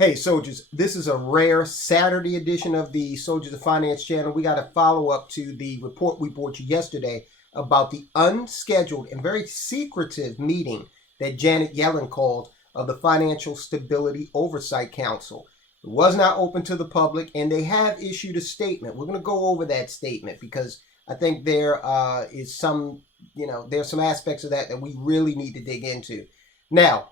Hey, soldiers, this is a rare Saturday edition of the Soldiers of Finance channel. We got a follow-up to the report we brought you yesterday about the unscheduled and very secretive meeting that Janet Yellen called of the Financial Stability Oversight Council. It was not open to the public, and they have issued a statement. We're going to go over that statement because I think there is some, there's some aspects of that we really need to dig into. Now,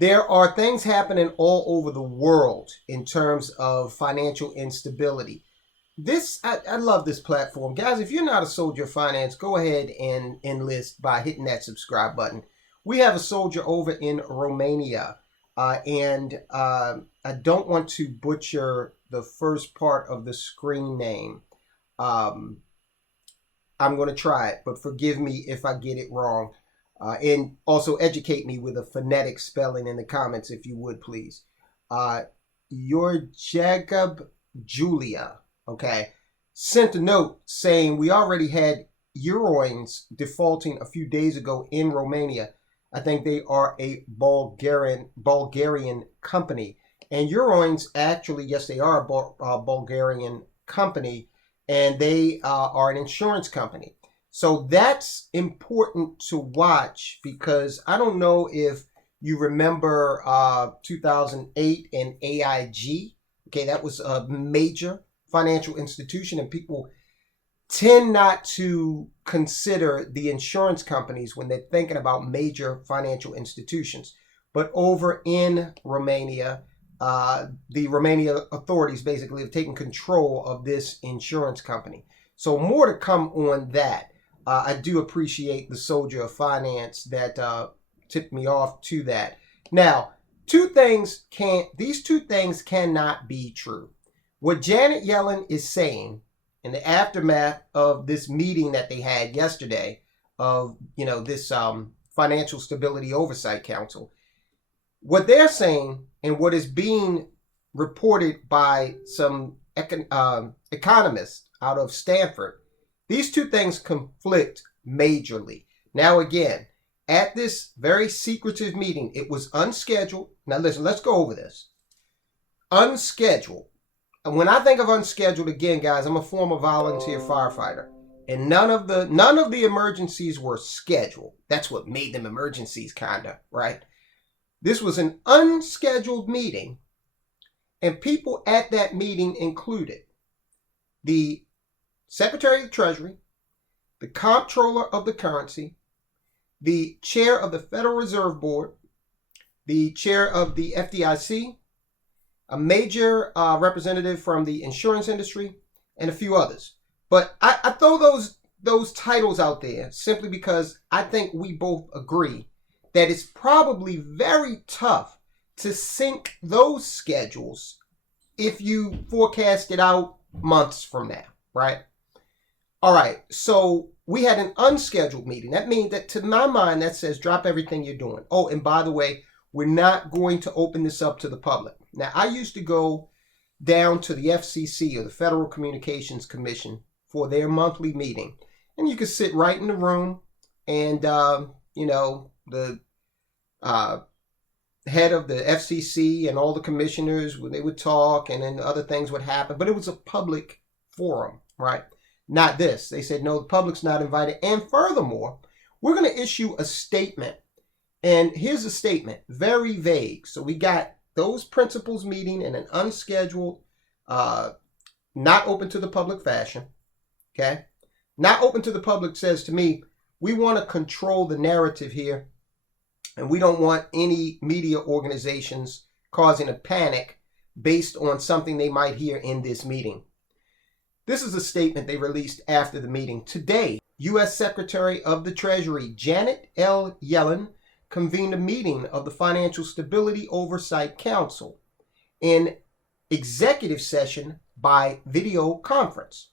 there are things happening all over the world in terms of financial instability. I love this platform. Guys, if you're not a soldier of finance, go ahead and enlist by hitting that subscribe button. We have a soldier over in Romania, and I don't want to butcher the first part of the screen name. I'm going to try it, but forgive me if I get it wrong. And also educate me with a phonetic spelling in the comments, if you would, please. Your Jacob Julia, okay, sent a note saying we already had Euroings defaulting a few days ago in Romania. I think they are a Bulgarian company. And Euroings actually, yes, they are a Bulgarian company, and they are an insurance company. So that's important to watch because I don't know if you remember 2008 and AIG. Okay, that was a major financial institution, and people tend not to consider the insurance companies when they're thinking about major financial institutions. But over in Romania, the Romania authorities basically have taken control of this insurance company. So more to come on that. I do appreciate the soldier of finance that tipped me off to that. Now, these two things cannot be true. What Janet Yellen is saying in the aftermath of this meeting that they had yesterday of, this Financial Stability Oversight Council, what they're saying and what is being reported by some economists out of Stanford, these two things conflict majorly. Now, again, at this very secretive meeting, it was unscheduled. Now, listen, let's go over this. Unscheduled. And when I think of unscheduled, again, guys, I'm a former volunteer firefighter. And none of the emergencies were scheduled. That's what made them emergencies, kinda, right? This was an unscheduled meeting. And people at that meeting included the Secretary of the Treasury, the Comptroller of the Currency, the Chair of the Federal Reserve Board, the Chair of the FDIC, a major representative from the insurance industry, and a few others. But I throw those titles out there simply because I think we both agree that it's probably very tough to sync those schedules if you forecast it out months from now, right? All right, so we had an unscheduled meeting. That means that, to my mind, that says drop everything you're doing. Oh, and by the way, we're not going to open this up to the public. Now, I used to go down to the FCC, or the Federal Communications Commission, for their monthly meeting. And you could sit right in the room and, the head of the FCC and all the commissioners, when they would talk, and then other things would happen. But it was a public forum, right? Not this. They said, no, the public's not invited. And furthermore, we're going to issue a statement. And here's a statement, very vague. So we got those principals meeting in an unscheduled, not open to the public fashion. Okay? Not open to the public says to me, we want to control the narrative here. And we don't want any media organizations causing a panic based on something they might hear in this meeting. This is a statement they released after the meeting. Today, U.S. Secretary of the Treasury Janet L. Yellen convened a meeting of the Financial Stability Oversight Council in executive session by video conference.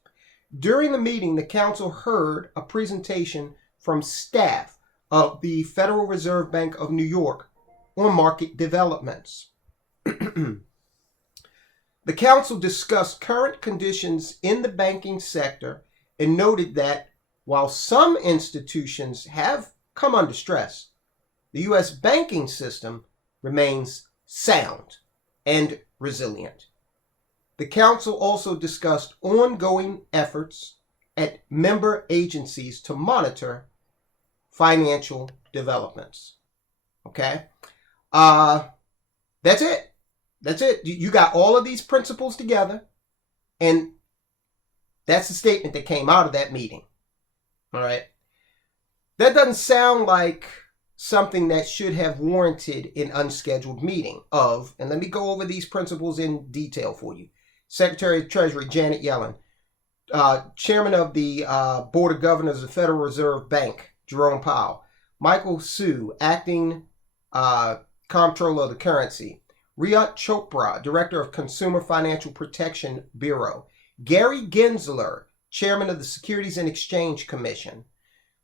During the meeting, the council heard a presentation from staff of the Federal Reserve Bank of New York on market developments. The council discussed current conditions in the banking sector and noted that while some institutions have come under stress, the U.S. banking system remains sound and resilient. The council also discussed ongoing efforts at member agencies to monitor financial developments. Okay? That's it. That's it. You got all of these principles together, and that's the statement that came out of that meeting. All right? That doesn't sound like something that should have warranted an unscheduled meeting of, and let me go over these principles in detail for you. Secretary of Treasury Janet Yellen, Chairman of the Board of Governors of the Federal Reserve Bank, Jerome Powell, Michael Su, Acting Comptroller of the Currency, Riyat Chopra, Director of Consumer Financial Protection Bureau, Gary Gensler, Chairman of the Securities and Exchange Commission,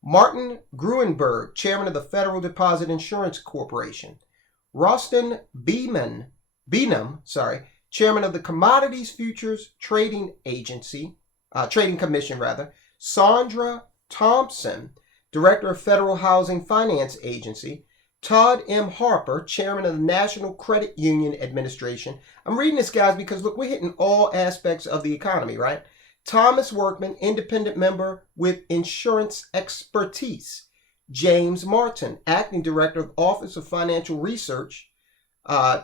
Martin Gruenberg, Chairman of the Federal Deposit Insurance Corporation, Rostin Beanham, Chairman of the Commodities Futures Trading Commission, Sandra Thompson, Director of Federal Housing Finance Agency, Todd M. Harper, Chairman of the National Credit Union Administration. I'm reading this, guys, because look, we're hitting all aspects of the economy, right? Thomas Workman, independent member with insurance expertise. James Martin, Acting Director of Office of Financial Research.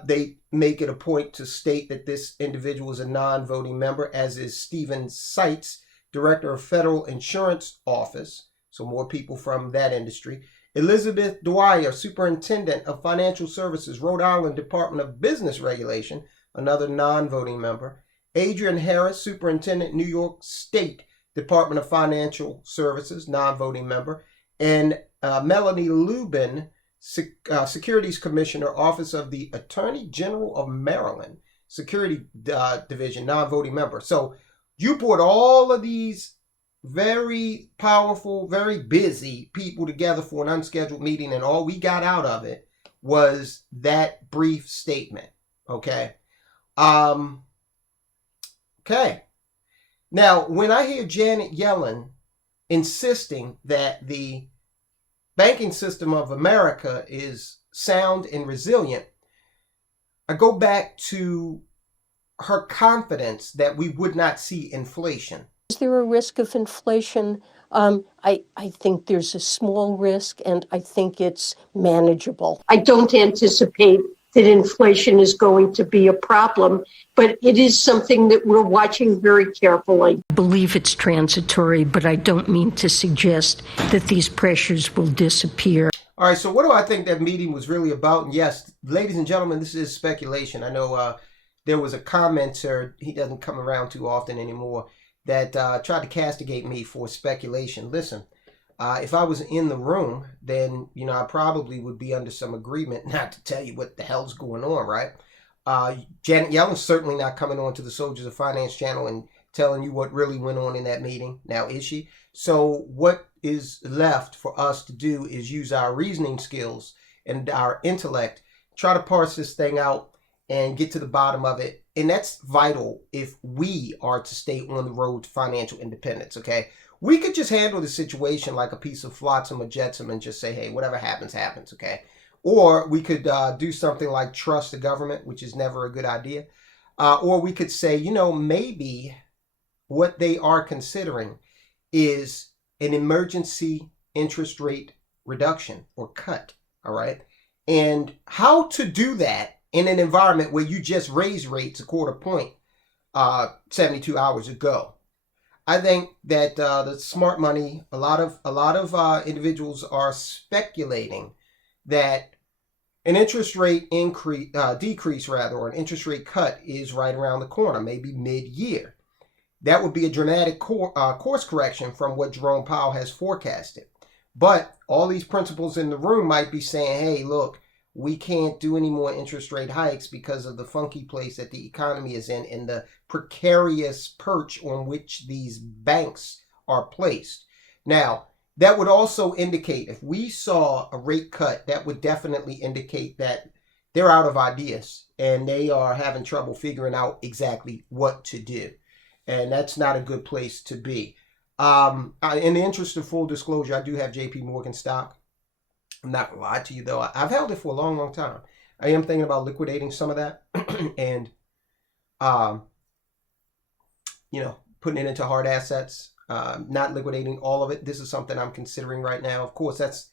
They make it a point to state that this individual is a non-voting member, as is Stephen Seitz, Director of Federal Insurance Office. So more people from that industry. Elizabeth Dwyer, Superintendent of Financial Services, Rhode Island Department of Business Regulation, another non-voting member. Adrian Harris, Superintendent, New York State Department of Financial Services, non-voting member. And Melanie Lubin, Securities Commissioner, Office of the Attorney General of Maryland, Security Division, non-voting member. So you put all of these very powerful, very busy people together for an unscheduled meeting, and all we got out of it was that brief statement. Okay. Okay. Now, when I hear Janet Yellen insisting that the banking system of America is sound and resilient, I go back to her confidence that we would not see inflation. Is there a risk of inflation? I think there's a small risk, and I think it's manageable. I don't anticipate that inflation is going to be a problem, but it is something that we're watching very carefully. I believe it's transitory, but I don't mean to suggest that these pressures will disappear. All right, so what do I think that meeting was really about? And yes, ladies and gentlemen, this is speculation. I know there was a commenter, he doesn't come around too often anymore, that tried to castigate me for speculation. Listen, if I was in the room, then, I probably would be under some agreement not to tell you what the hell's going on, right? Janet Yellen's certainly not coming on to the Soldiers of Finance channel and telling you what really went on in that meeting. Now, is she? So what is left for us to do is use our reasoning skills and our intellect, try to parse this thing out and get to the bottom of it. And that's vital if we are to stay on the road to financial independence, okay? We could just handle the situation like a piece of flotsam or jetsam and just say, hey, whatever happens, happens, okay? Or we could do something like trust the government, which is never a good idea. Or we could say, maybe what they are considering is an emergency interest rate reduction or cut, all right? And how to do that in an environment where you just raise rates a quarter point 72 hours ago. I think that the smart money, a lot of individuals are speculating that an interest rate decrease, or an interest rate cut is right around the corner, maybe mid-year. That would be a dramatic course correction from what Jerome Powell has forecasted. But all these principals in the room might be saying, hey, look, we can't do any more interest rate hikes because of the funky place that the economy is in and the precarious perch on which these banks are placed. Now, that would also indicate, if we saw a rate cut, that would definitely indicate that they're out of ideas and they are having trouble figuring out exactly what to do. And that's not a good place to be. In the interest of full disclosure, I do have JP Morgan stock. I'm not going to lie to you, though. I've held it for a long, long time. I am thinking about liquidating some of that. And putting it into hard assets, not liquidating all of it. This is something I'm considering right now. Of course, that's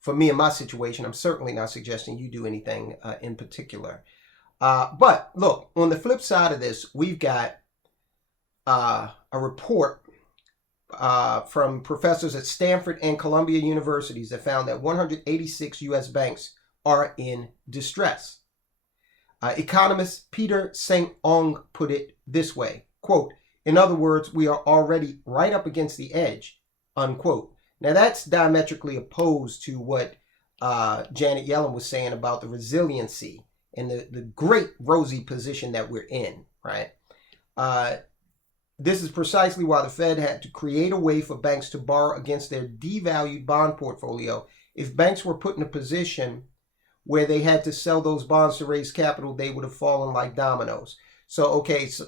for me in my situation. I'm certainly not suggesting you do anything in particular. But look, on the flip side of this, we've got a report from professors at Stanford and Columbia universities that found that 186 U.S. banks are in distress. Economist Peter St. Ong put it this way, quote, "In other words, we are already right up against the edge," unquote. Now that's diametrically opposed to what Janet Yellen was saying about the resiliency and the great rosy position that we're in, right? This is precisely why the Fed had to create a way for banks to borrow against their devalued bond portfolio. If banks were put in a position where they had to sell those bonds to raise capital, they would have fallen like dominoes. So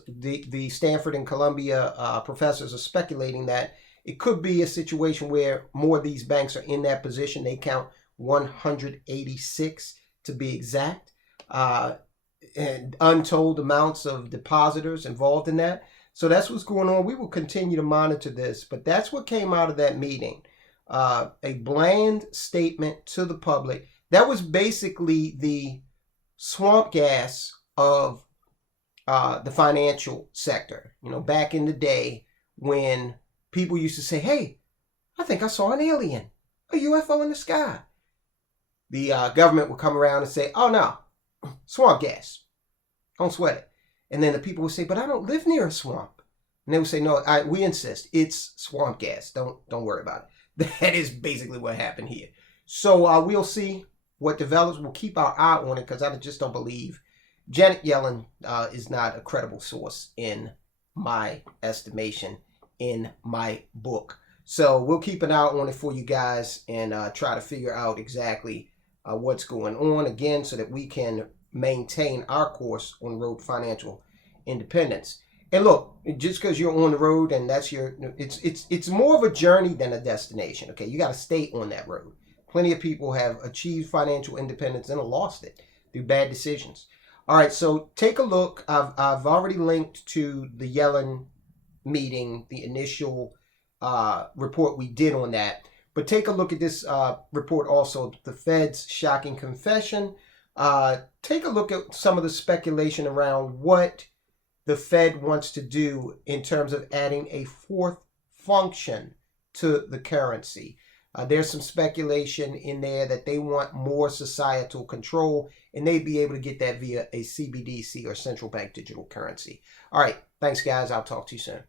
the Stanford and Columbia professors are speculating that it could be a situation where more of these banks are in that position. They count 186 to be exact, and untold amounts of depositors involved in that. So that's what's going on. We will continue to monitor this, but that's what came out of that meeting. A bland statement to the public. That was basically the swamp gas of the financial sector. Back in the day when people used to say, "Hey, I think I saw an alien, a UFO in the sky." The government would come around and say, "Oh no, swamp gas. Don't sweat it." And then the people would say, "But I don't live near a swamp." And they would say, "No, we insist. It's swamp gas. Don't worry about it." That is basically what happened here. So we'll see what develops. We'll keep our eye on it because I just don't believe Janet Yellen is not a credible source in my estimation, in my book. So we'll keep an eye on it for you guys and try to figure out exactly what's going on again so that we can maintain our course on road to financial independence. And look, just because you're on the road and that's it's more of a journey than a destination. Okay, you got to stay on that road. Plenty of people have achieved financial independence and have lost it through bad decisions. All right, so take a look. I've already linked to the Yellen meeting, the initial report we did on that. But take a look at this report also, the Fed's shocking confession. Take a look at some of the speculation around what the Fed wants to do in terms of adding a fourth function to the currency. There's some speculation in there that they want more societal control, and they'd be able to get that via a CBDC or central bank digital currency. All right, thanks guys. I'll talk to you soon.